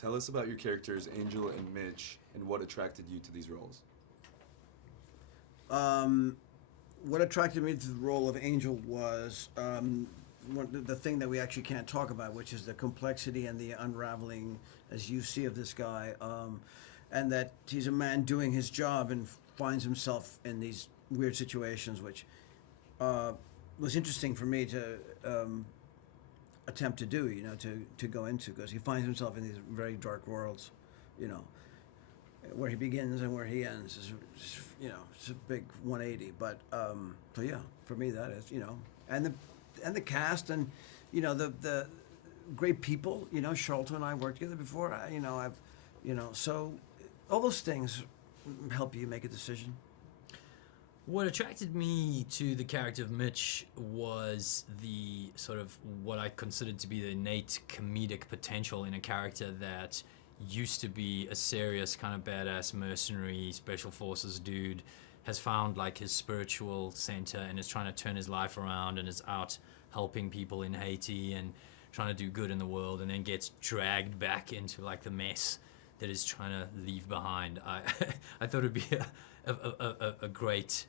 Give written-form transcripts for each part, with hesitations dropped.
Tell us about your characters, Angel and Mitch, and what attracted you to these roles. What attracted me to the role of Angel was the thing that we actually can't talk about, which is the complexity and the unraveling, as you see, of this guy, and that he's a man doing his job and finds himself in these weird situations, which was interesting for me to attempt to do, to go into, because he finds himself in these very dark worlds, where he begins and where he ends is, it's a big 180. But so yeah, for me that is, and the cast and the great people. Sharlto and I worked together before. So all those things help you make a decision. What attracted me to the character of Mitch was the sort of what I considered to be the innate comedic potential in a character that used to be a serious kind of badass mercenary special forces dude, has found like his spiritual center and is trying to turn his life around and is out helping people in Haiti and trying to do good in the world, and then gets dragged back into like the mess that is trying to leave behind. I thought it'd be a great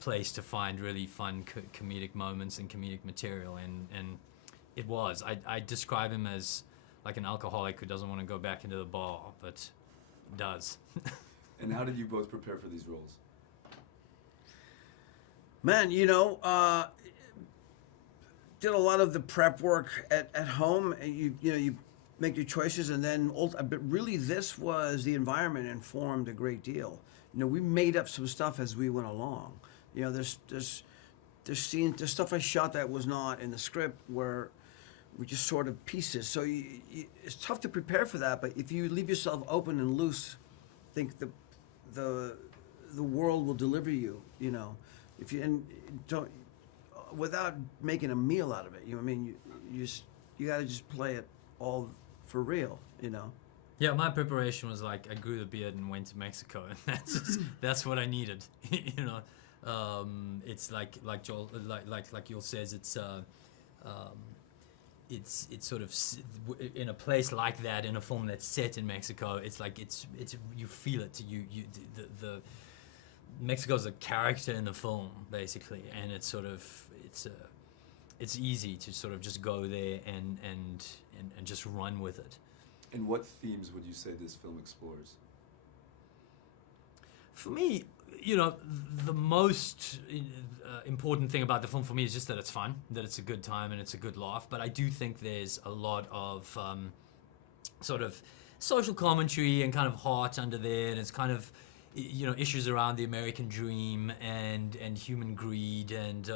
place to find really fun comedic moments and comedic material, and it was. I describe him as like an alcoholic who doesn't want to go back into the bar, but does. And how did you both prepare for these roles? Man, did a lot of the prep work at home. You make your choices, and then but really this was the environment informed a great deal. We made up some stuff as we went along. There's stuff I shot that was not in the script where we just sort of pieces. So it's tough to prepare for that. But if you leave yourself open and loose, I think the world will deliver you. If you don't, without making a meal out of it. You got to just play it all for real. Yeah, my preparation was like I grew the beard and went to Mexico, and that's what I needed. It's like Joel, like Yul says, it's sort of in a place like that, in a film that's set in Mexico. It's like it's you feel it. The Mexico's a character in the film basically, and it's sort of it's easy to sort of just go there and just run with it. And what themes would you say this film explores? For me, the most important thing about the film for me is just that it's fun, that it's a good time and it's a good laugh. But I do think there's a lot of sort of social commentary and kind of heart under there, and it's kind of issues around the American dream and human greed and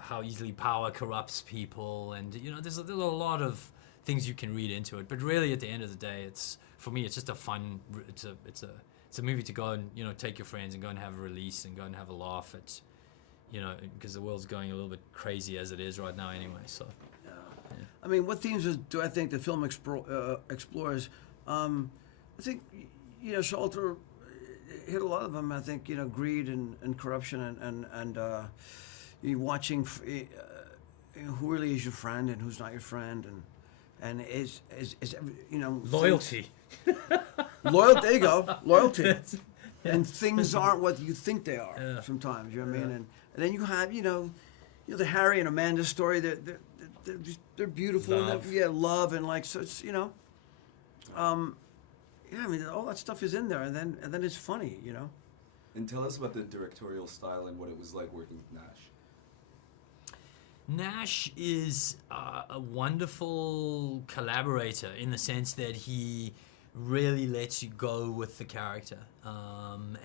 how easily power corrupts people, and there's a lot of things you can read into it. But really, at the end of the day, for me, it's just a fun. It's a movie to go and take your friends and go and have a release and go and have a laugh at, because the world's going a little bit crazy as it is right now anyway. So, yeah. I mean, what themes do I think the film explores? I think Sharlto hit a lot of them. I think greed and corruption and you watching who really is your friend and who's not your friend, and is loyalty. Loyalty. There you go. Loyalty. And things aren't what you think they are sometimes. You know what I mean? And then you have the Harry and Amanda story. They're beautiful. Love. Love and so it's I mean, all that stuff is in there, and then it's funny. And tell us about the directorial style and what it was like working with Nash. Nash is a wonderful collaborator in the sense that he really lets you go with the character, and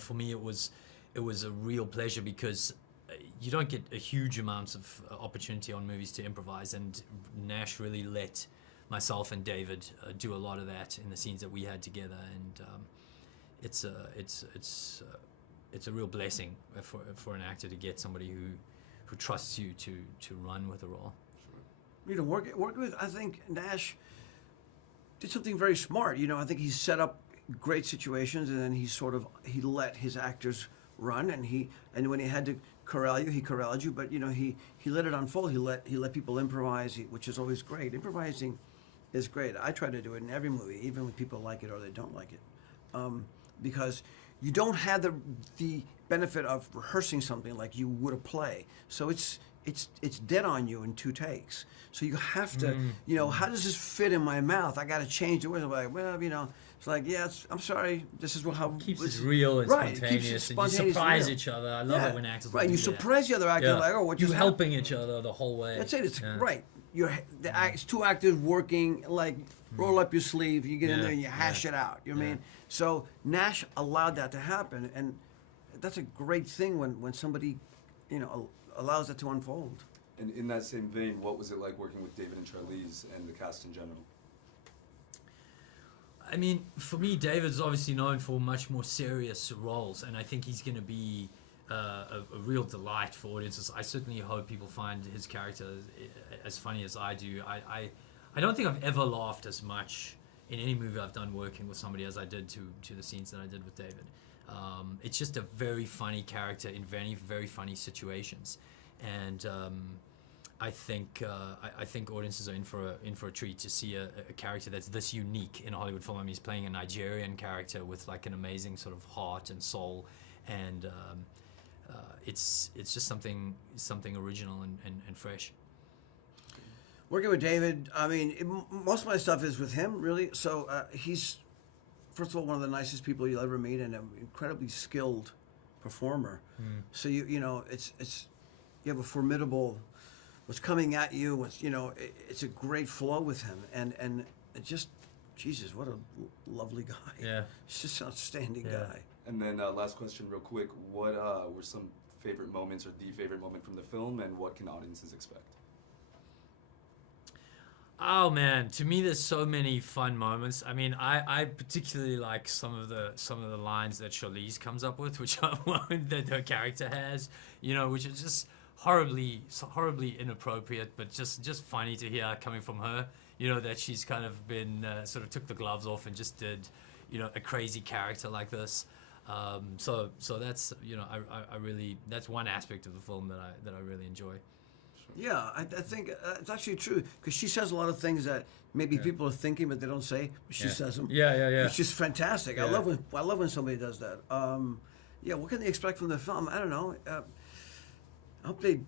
for me it was a real pleasure because you don't get a huge amount of opportunity on movies to improvise, and Nash really let myself and David do a lot of that in the scenes that we had together, and it's a real blessing for an actor to get somebody who trusts you to run with a role. Sure. Work with, I think Nash did something very smart. I think he set up great situations, and then he let his actors run, and when he had to corral you. He corralled you, but he let it unfold. He let people improvise, which is always great. Improvising is great. I try to do it in every movie, even when people like it or they don't like it, because you don't have the benefit of rehearsing something like you would a play. So it's dead on you in 2 takes. So you have to, how does this fit in my mouth? I got to change the words. I'm like, well, it's like, I'm sorry. This is how Keeps it real and right, spontaneous, it keeps it and you spontaneous surprise and real. each other. I love it when actors right. will You do that. surprise the other actor, like, oh, what you just helping each other the whole way. That's it. It's right. It's 2 actors working. Like, roll up your sleeve. You get in there and you hash it out. You know what I mean? So Nash allowed that to happen, and that's a great thing when somebody, allows it to unfold. And in that same vein, what was it like working with David and Charlize and the cast in general? I mean, for me, David's obviously known for much more serious roles, and I think he's going to be a real delight for audiences. I certainly hope people find his character as funny as I do. I don't think I've ever laughed as much in any movie I've done working with somebody as I did to the scenes that I did with David. It's just a very funny character in very, very funny situations, and I think audiences are in for a treat to see a character that's this unique in a Hollywood film. I mean, he's playing a Nigerian character with like an amazing sort of heart and soul, and it's just something original and fresh. Working with David, I mean, most of my stuff is with him, really. So he's, first of all, one of the nicest people you'll ever meet, and an incredibly skilled performer. So it's you have a formidable, what's coming at you. It's a great flow with him, and it just, Jesus, what a lovely guy. Yeah, he's just an outstanding guy. And then last question, real quick: what were some favorite moments, or the favorite moment from the film, and what can audiences expect? Oh man, to me there's so many fun moments. I mean, I particularly like some of the lines that Charlize comes up with, which that her character has, which is just horribly inappropriate, but just funny to hear coming from her. That she's kind of been sort of took the gloves off and just did, a crazy character like this. So that's I really, that's one aspect of the film that I really enjoy. Yeah, I think it's actually true, because she says a lot of things that maybe people are thinking but they don't say, but she says them. Yeah. It's just fantastic. Yeah. I love when somebody does that. What can they expect from the film? I don't know. I hope they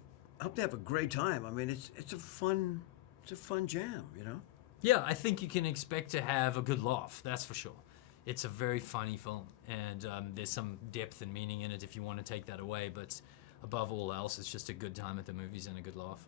have a great time. I mean, it's a fun jam, Yeah, I think you can expect to have a good laugh. That's for sure. It's a very funny film, and there's some depth and meaning in it if you want to take that away, but above all else, it's just a good time at the movies and a good laugh.